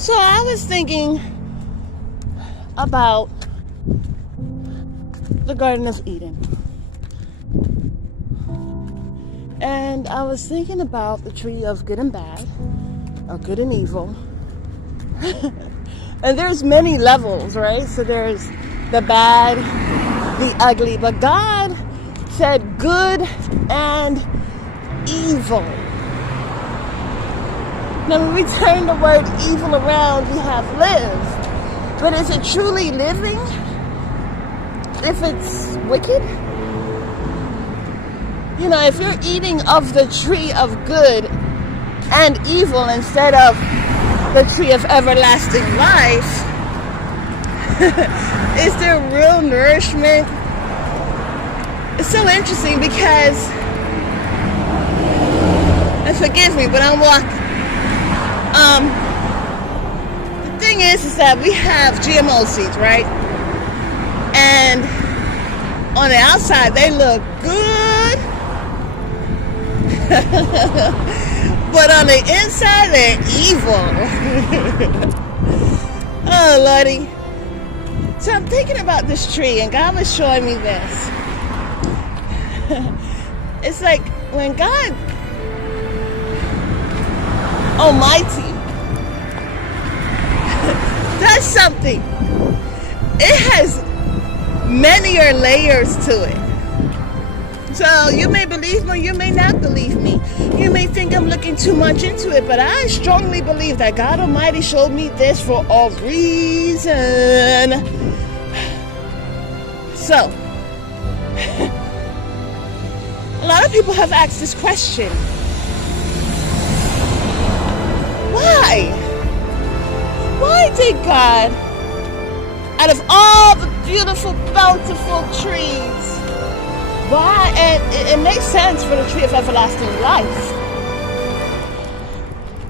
So I was thinking about the Garden of Eden. And I was thinking about the tree of good and bad, or good and evil. And there's many levels, right? So there's the bad, the ugly, but God said good and evil. Now when we turn the word evil around, we have live. But is it truly living if it's wicked? You know, if you're eating of the tree of good and evil instead of the tree of everlasting life, is there real nourishment? It's so interesting because, and forgive me, but I'm walking. The thing is that we have GMO seeds, right? And on the outside, they look good. But on the inside, they're evil. Oh, Lordy. So I'm thinking about this tree, and God was showing me this. It's like when God Almighty does something, it has many layers to it. So you may believe me, you may not believe me. You may think I'm looking too much into it, but I strongly believe that God Almighty showed me this for a reason. So, a lot of people have asked this question. Why? Why did God, out of all the beautiful, bountiful trees, why? And it makes sense for the tree of everlasting life.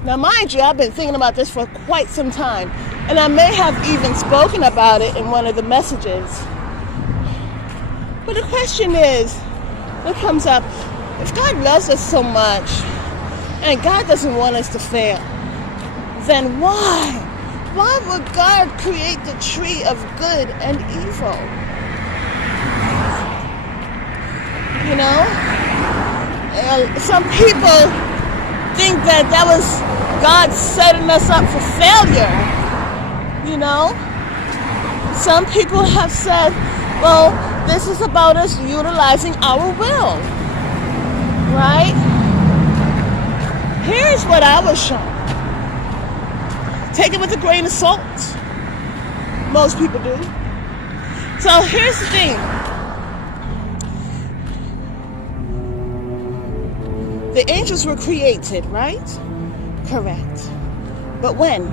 Now, mind you, I've been thinking about this for quite some time, and I may have even spoken about it in one of the messages. But the question is, what comes up, if God loves us so much, and God doesn't want us to fail, then why? Why would God create the tree of good and evil? You know, some people think that was God setting us up for failure. You know, some people have said, well, this is about us utilizing our will, right? Here's what I was shown. Take it with a grain of salt. Most people do. So here's the thing. The angels were created, right? Correct. But when?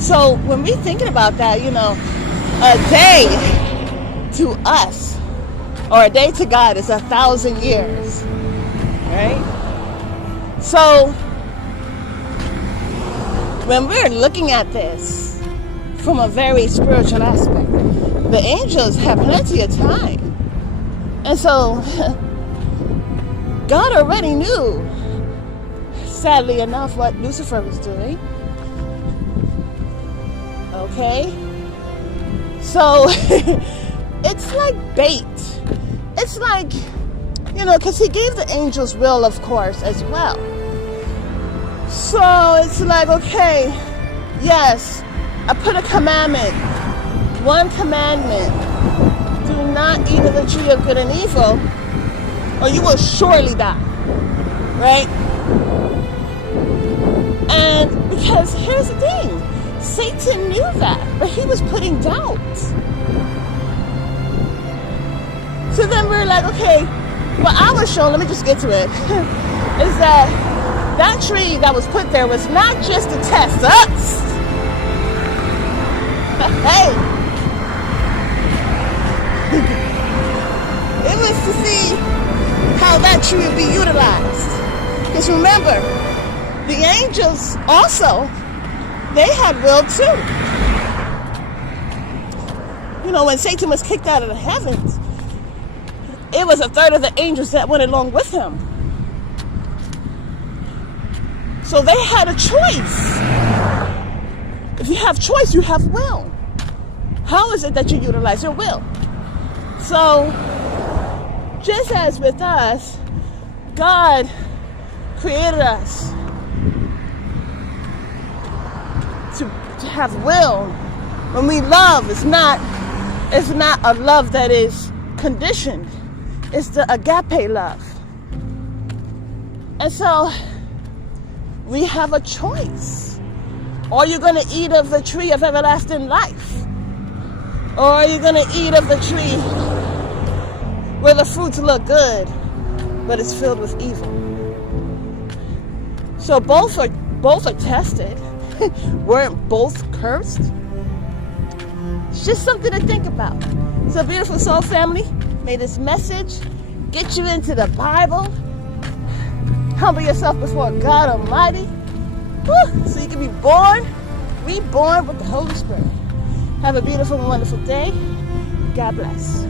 So when we're thinking about that, you know, a day to us, or a day to God, is 1,000 years, right? So when we're looking at this from a very spiritual aspect, the angels have plenty of time. And so, God already knew, sadly enough, what Lucifer was doing. Okay? So, it's like bait. It's like, you know, because he gave the angels will, of course, as well. So, it's like, okay, yes, I put a commandment. One commandment. Do not eat of the tree of good and evil, or you will surely die, right? And because here's the thing, Satan knew that, but he was putting doubt. So then we're like, okay, what I was shown, let me just get to it, is that tree that was put there was not just to test us. Hey. It was to see how that tree would be utilized. Because remember, the angels also, they had will too. You know, when Satan was kicked out of the heavens, it was a third of the angels that went along with him. So they had a choice. If you have choice, you have will. How is it that you utilize your will? So, just as with us, God created us to have will. When we love, it's not a love that is conditioned. It's the agape love. And so, we have a choice. Are you going to eat of the tree of everlasting life? Or are you going to eat of the tree where the fruits look good, but it's filled with evil? So both are tested. Weren't both cursed? It's just something to think about. So beautiful soul family, may this message get you into the Bible. Humble yourself before God Almighty. So you can be reborn with the Holy Spirit. Have a beautiful and wonderful day. God bless.